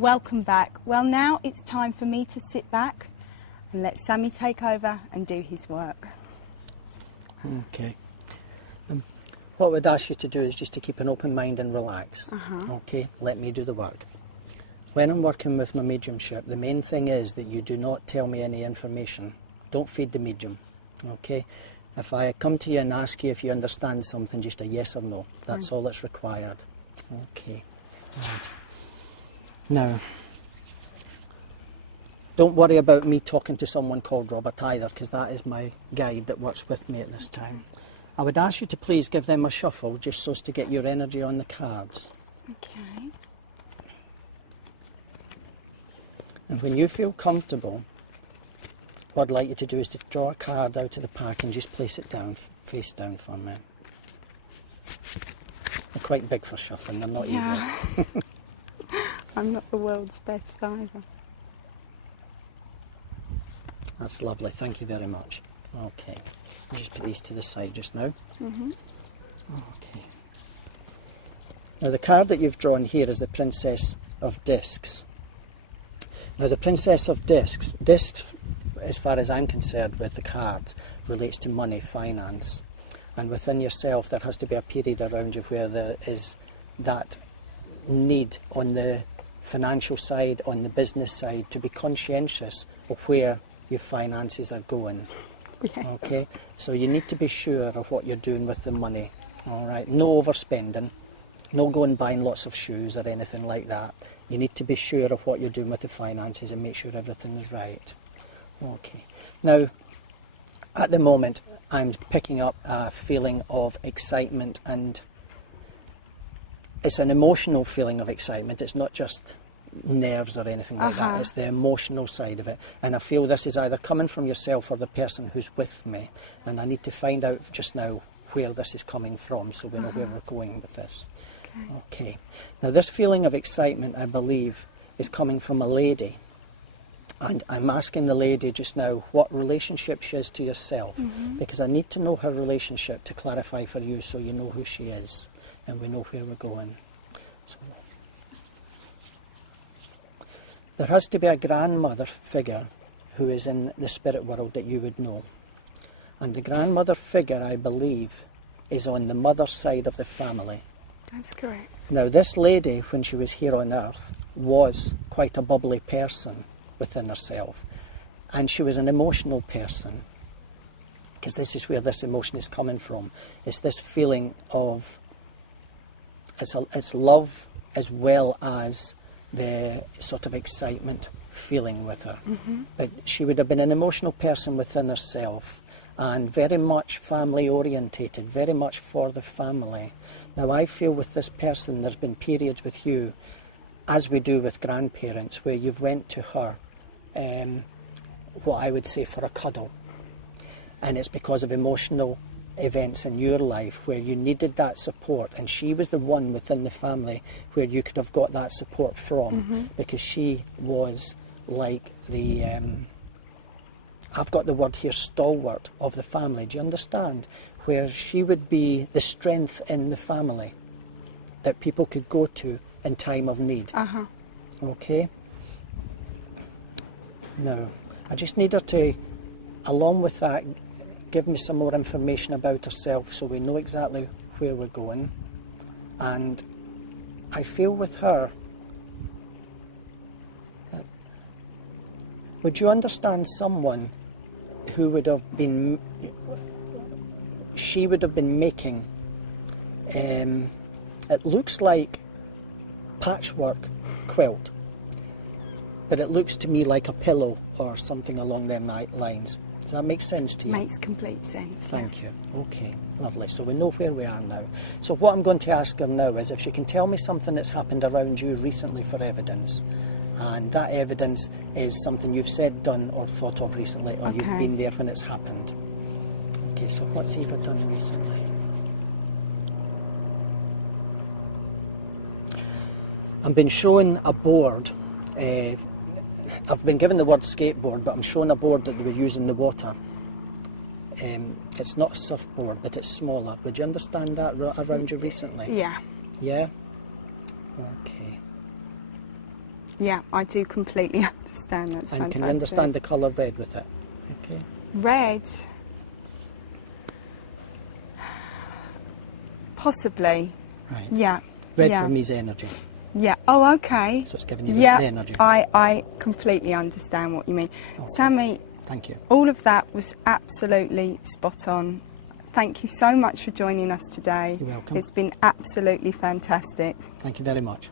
welcome back. Well, now it's time for me to sit back and let Sammy take over and do his work. Okay. What we'd ask you to do is just to keep an open mind and relax. Okay, let me do the work. When I'm working with my mediumship, the main thing is that you do not tell me any information. Don't feed the medium. Okay? If I come to you and ask you if you understand something, just a yes or no. That's all that's required. Okay. Right. Now, don't worry about me talking to someone called Robert either, because that is my guide that works with me at this time. I would ask you to please give them a shuffle, just so as to get your energy on the cards. Okay. And when you feel comfortable, what I'd like you to do is to draw a card out of the pack and just place it down, face down for me. They're quite big for shuffling, they're not easy. I'm not the world's best either. That's lovely, thank you very much. Okay, I'll just put these to the side just now. Okay. Now the card that you've drawn here is the Princess of Discs. Now the Princess of Discs, as far as I'm concerned with the cards, relates to money, finance. And within yourself there has to be a period around you where there is that need on the financial side, on the business side, to be conscientious of where your finances are going. Yes. Okay, so you need to be sure of what you're doing with the money. All right, no overspending, no going buying lots of shoes or anything like that. You need to be sure of what you're doing with the finances and make sure everything is right. Okay, now at the moment I'm picking up a feeling of excitement, and it's an emotional feeling of excitement. It's not just nerves or anything like that. It's the emotional side of it, and I feel this is either coming from yourself or the person who's with me, and I need to find out just now where this is coming from so we know where we're going with this. Okay, now this feeling of excitement, I believe, is coming from a lady, and I'm asking the lady just now what relationship she is to yourself, because I need to know her relationship to clarify for you so you know who she is and we know where we're going. So, there has to be a grandmother figure who is in the spirit world that you would know. And the grandmother figure, I believe, is on the mother's side of the family. That's correct. Now, this lady, when she was here on earth, was quite a bubbly person within herself. And she was an emotional person, because this is where this emotion is coming from. It's this feeling of, it's love as well as the sort of excitement feeling with her. But she would have been an emotional person within herself, and very much family orientated, very much for the family. Now I feel with this person there's been periods with you, as we do with grandparents, where you've went to her, what I would say for a cuddle, and it's because of emotional events in your life where you needed that support, and she was the one within the family where you could have got that support from, because she was like the I've got the word here, stalwart of the family. Do you understand? Where she would be the strength in the family that people could go to in time of need. Okay? Now, I just need her to, along with that, give me some more information about herself so we know exactly where we're going. And I feel with her, would you understand someone who would have been, she would have been making, it looks like patchwork quilt, but it looks to me like a pillow or something along them lines. Does that make sense to you? Makes complete sense. Thank you. Okay, lovely. So we know where we are now. So what I'm going to ask her now is if she can tell me something that's happened around you recently for evidence. And that evidence is something you've said, done, or thought of recently, or you've been there when it's happened. Okay, so what's Eva done recently? I've been shown a board. I've been given the word skateboard, but I'm shown a board that they were using in the water. It's not a surfboard, but it's smaller. Would you understand that around you recently? Yeah. Yeah? Okay. Yeah, I do completely understand. That's And fantastic. can you understand the colour red with it? Okay. Red? Possibly. Right. Yeah. Red yeah. for me is energy. Yeah. Oh, okay. So it's giving you yeah, the energy. I completely understand what you mean. Okay. Sammy, Thank you. all of that was absolutely spot on. Thank you so much for joining us today. You're welcome. It's been absolutely fantastic. Thank you very much.